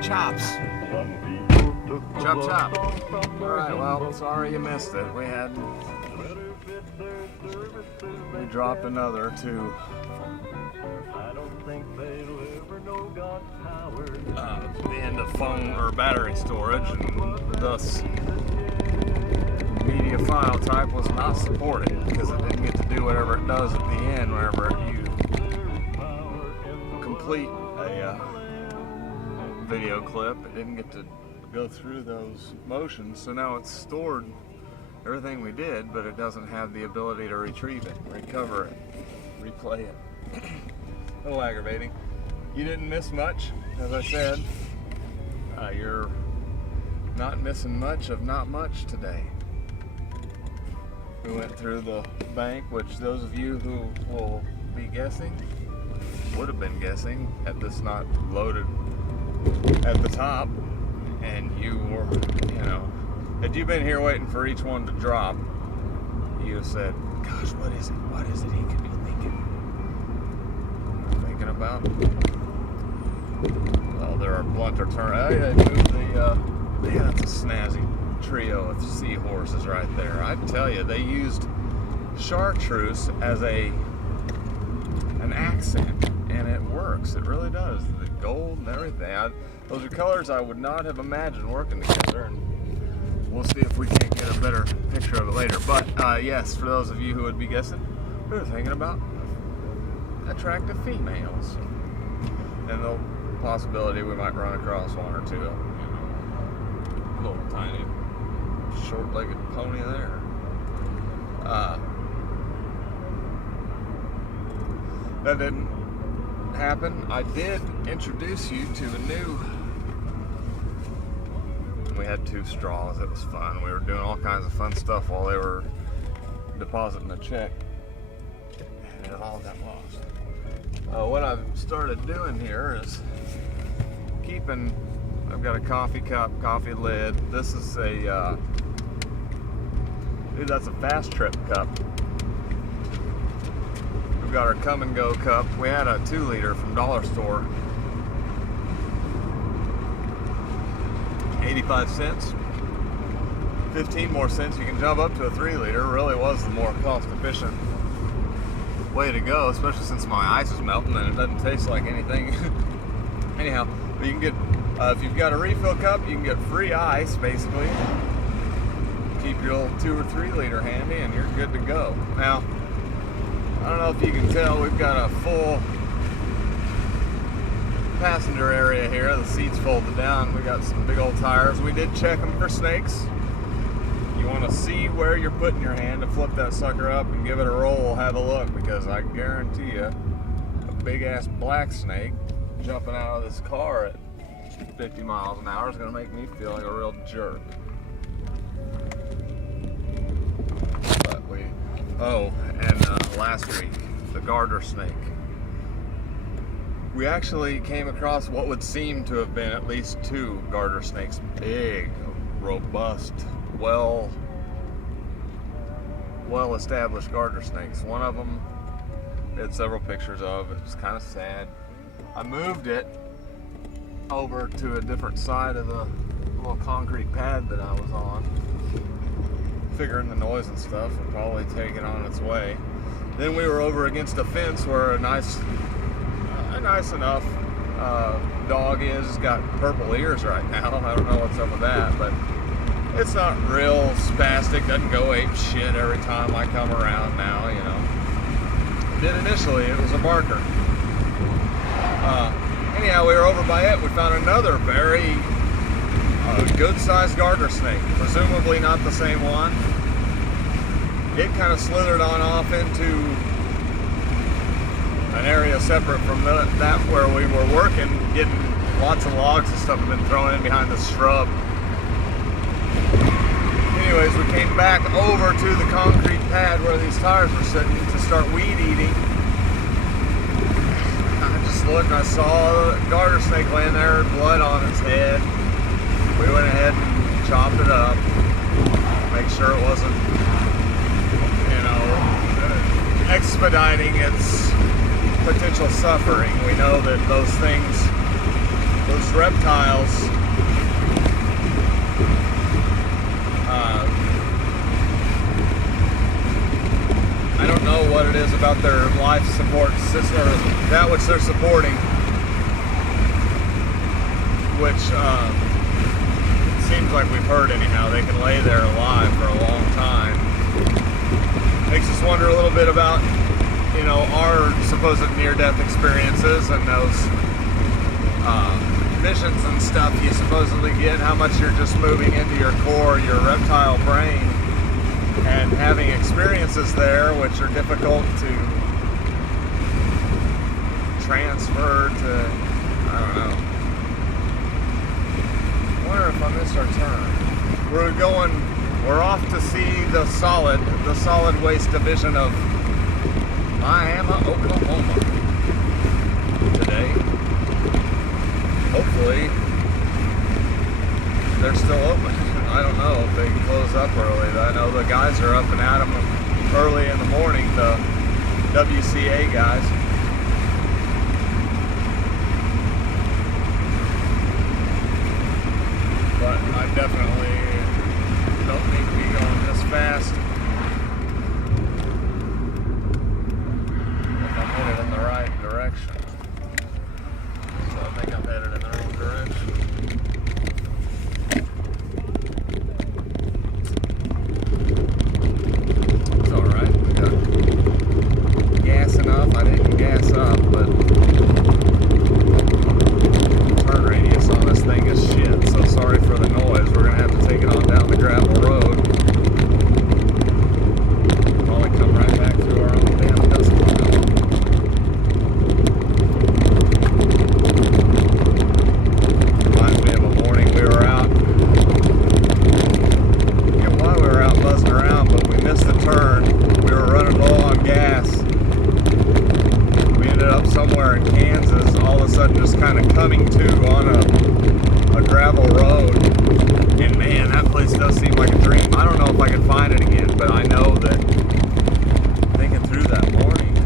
chops. Chop chop. Alright, well, sorry you missed it. We dropped another to the end of phone or battery storage, and thus media file type was not supported because it didn't get to do whatever it does at the end whenever you complete a video clip. It didn't get to go through those motions, so now it's stored everything we did, but it doesn't have the ability to retrieve it, recover it, replay it. A little aggravating. You didn't miss much, as I said. You're not missing much of not much today. We went through the bank, which those of you who will be guessing would have been guessing had this not loaded at the top, and you were, had you been here waiting for each one to drop, you said, gosh, what is it? What is it he could be thinking? Thinking about? Well, there are blunter turn. I moved the, man, that's a snazzy trio of seahorses right there. I tell you, they used chartreuse as an accent, and it works. It really does. The gold and everything. Those are colors I would not have imagined working together, and we'll see if we can't get a better picture of it later. But yes, for those of you who would be guessing, we were thinking about attractive females, and the possibility we might run across one or two of them. Little tiny, short-legged pony there. That didn't happen. I did introduce you to a new. We had 2 straws. It was fun. We were doing all kinds of fun stuff while they were depositing a check, and it all got lost. What I've started doing here is keeping. I've got a coffee cup, coffee lid. This is a dude. That's a Fast Trip cup. We've got our Come and Go cup. We had a 2-liter from Dollar Store, 85 cents. 15 more cents. You can jump up to a 3-liter. Really was the more cost-efficient way to go, especially since my ice is melting and it doesn't taste like anything. Anyhow, but you can get if you've got a refill cup, you can get free ice basically. Keep your little 2 or 3-liter handy, and you're good to go. Now, I don't know if you can tell, we've got a full passenger area here. The seats folded down. We got some big old tires. We did check them for snakes. You want to see where you're putting your hand to flip that sucker up and give it a roll, have a look, because I guarantee you a big ass black snake jumping out of this car at 50 miles an hour is going to make me feel like a real jerk. But last week, the garter snake. We actually came across what would seem to have been at least 2 garter snakes. Big, robust, well-established garter snakes. One of them we had several pictures of. It was kind of sad. I moved it over to a different side of the little concrete pad that I was on, figuring the noise and stuff would probably take it on its way. Then we were over against a fence where a nice enough dog is. It's got purple ears right now. I don't know what's up with that, but it's not real spastic. Doesn't go ape shit every time I come around now, It did initially. It was a barker. Anyhow, we were over by it. We found another very good-sized garter snake, presumably not the same one. It kind of slithered on off into an area separate from that where we were working, getting lots of logs and stuff had been thrown in behind the shrub. Anyways, we came back over to the concrete pad where these tires were sitting to start weed eating. I just looked and I saw a garter snake laying there, blood on its head. We went ahead and chopped it up, make sure it wasn't, expediting its potential suffering. We know that those things those reptiles, I don't know what it is about their life support system, or that which they're supporting, which seems like we've heard anyhow. They can lay there alive for a long time. Makes us wonder a little bit about, you know, our supposed near-death experiences and those missions and stuff you supposedly get, how much you're just moving into your core, your reptile brain, and having experiences there which are difficult to transfer to, I don't know. I wonder if I missed our turn. We're off to see the solid waste division of Miami, Oklahoma today. Hopefully they're still open. I don't know if they can close up early. I know the guys are up and at them early in the morning, the WCA guys. But I definitely don't need to be going this fast if I'm headed in the right direction. So I think I'm headed in the wrong direction. It's alright. We got gas enough. I didn't gas up, but turn radius on this thing is shit. So sorry for the noise. We're going to have to take it on down the gravel road. Probably come right back through our own damn dust cloud. Reminds me of a morning we were out. I forget why we were out buzzing around, but we missed the turn. We were running low on gas. We ended up somewhere in Kansas, all of a sudden just kind of coming to on a gravel road. And man, that place does seem like a dream. I don't know if I can find it again, but I know that thinking through that morning,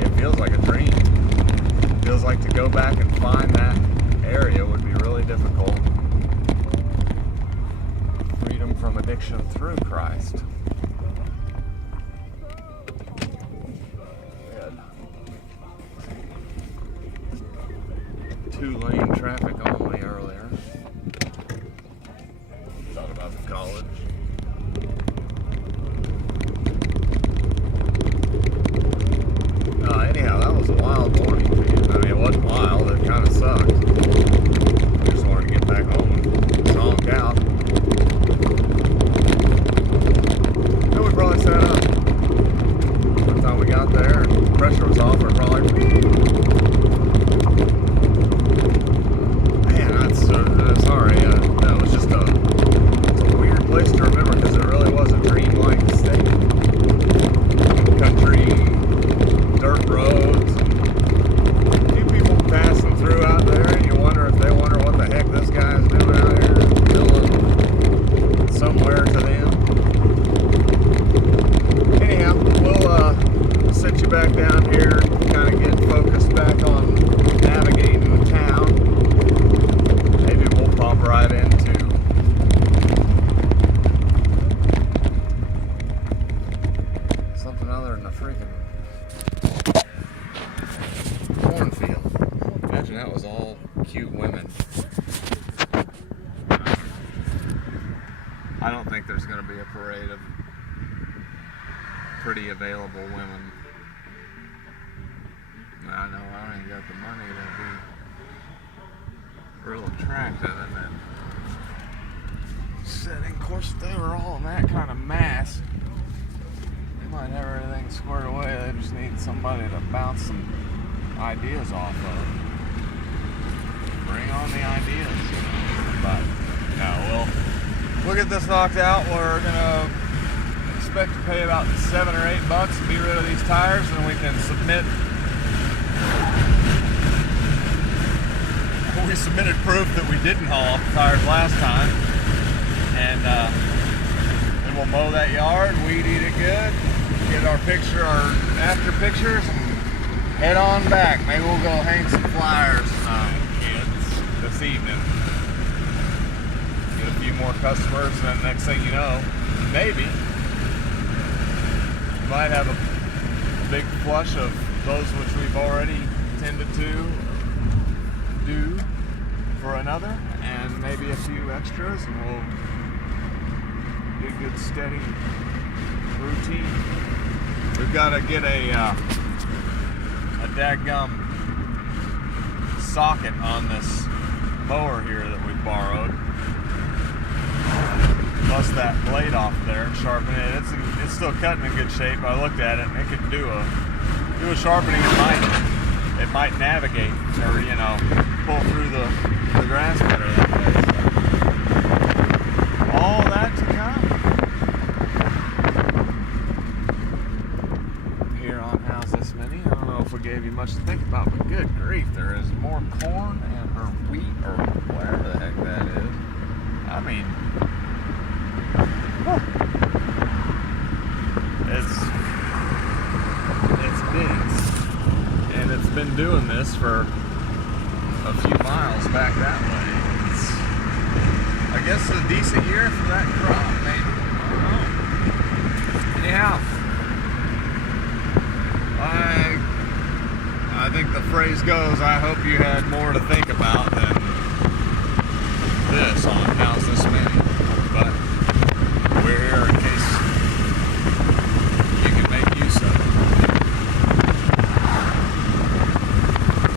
it feels like a dream. It feels like to go back and find that area would be really difficult. Freedom from addiction through Christ. We had 2-lane traffic only earlier. Thought about the college. Anyhow, that was a wild morning. I mean, it wasn't wild. It kind of sucked. We just wanted to get back home and zonk out. Then we probably sat up. By the time we got there and the pressure was off, we were probably like, man, that's sorry. That was just it's a weird place to remember because it really was a dreamlike state. Country, dirt roads, a few people passing through out there, and you wonder if they wonder what the heck this guy is doing out here, building somewhere to them. Anyhow, we'll sit you back down here and kind of get focused back on navigating the town. Maybe we'll pop right into something other than a freaking cornfield. Imagine that was all cute women. I don't think there's going to be a parade of pretty available women. I know I ain't got the money to be real attractive in that setting. Of course, if they were all in that kind of mass, they might have everything squared away. They just need somebody to bounce some ideas off of. Bring on the ideas. But no, we'll get this knocked out. We're gonna expect to pay about $7 or $8 to be rid of these tires, and we can submit. We submitted proof that we didn't haul off the tires last time, and then we'll mow that yard, weed eat it good, get our after pictures, and head on back. Maybe we'll go hang some flyers, kids. this evening. Get a few more customers, and then next thing you know, maybe you might have a big flush of those which we've already tended to do for another, and maybe a few extras, and we'll get a good steady routine. We've got to get a dadgum socket on this mower here that we borrowed. Bust that blade off there and sharpen it. It's still cutting in good shape. I looked at it and it could do a sharpening. It might navigate, or pull through the grass better that way. So, all that to come here on How's This Mini. I don't know if we gave you much to think about, but good grief, there is more corn or wheat or whatever the heck that is. I mean, it's big, and it's been doing this for a few miles back that way. I guess a decent year for that crop, maybe. I don't know. Anyhow, I think the phrase goes, I hope you had more to think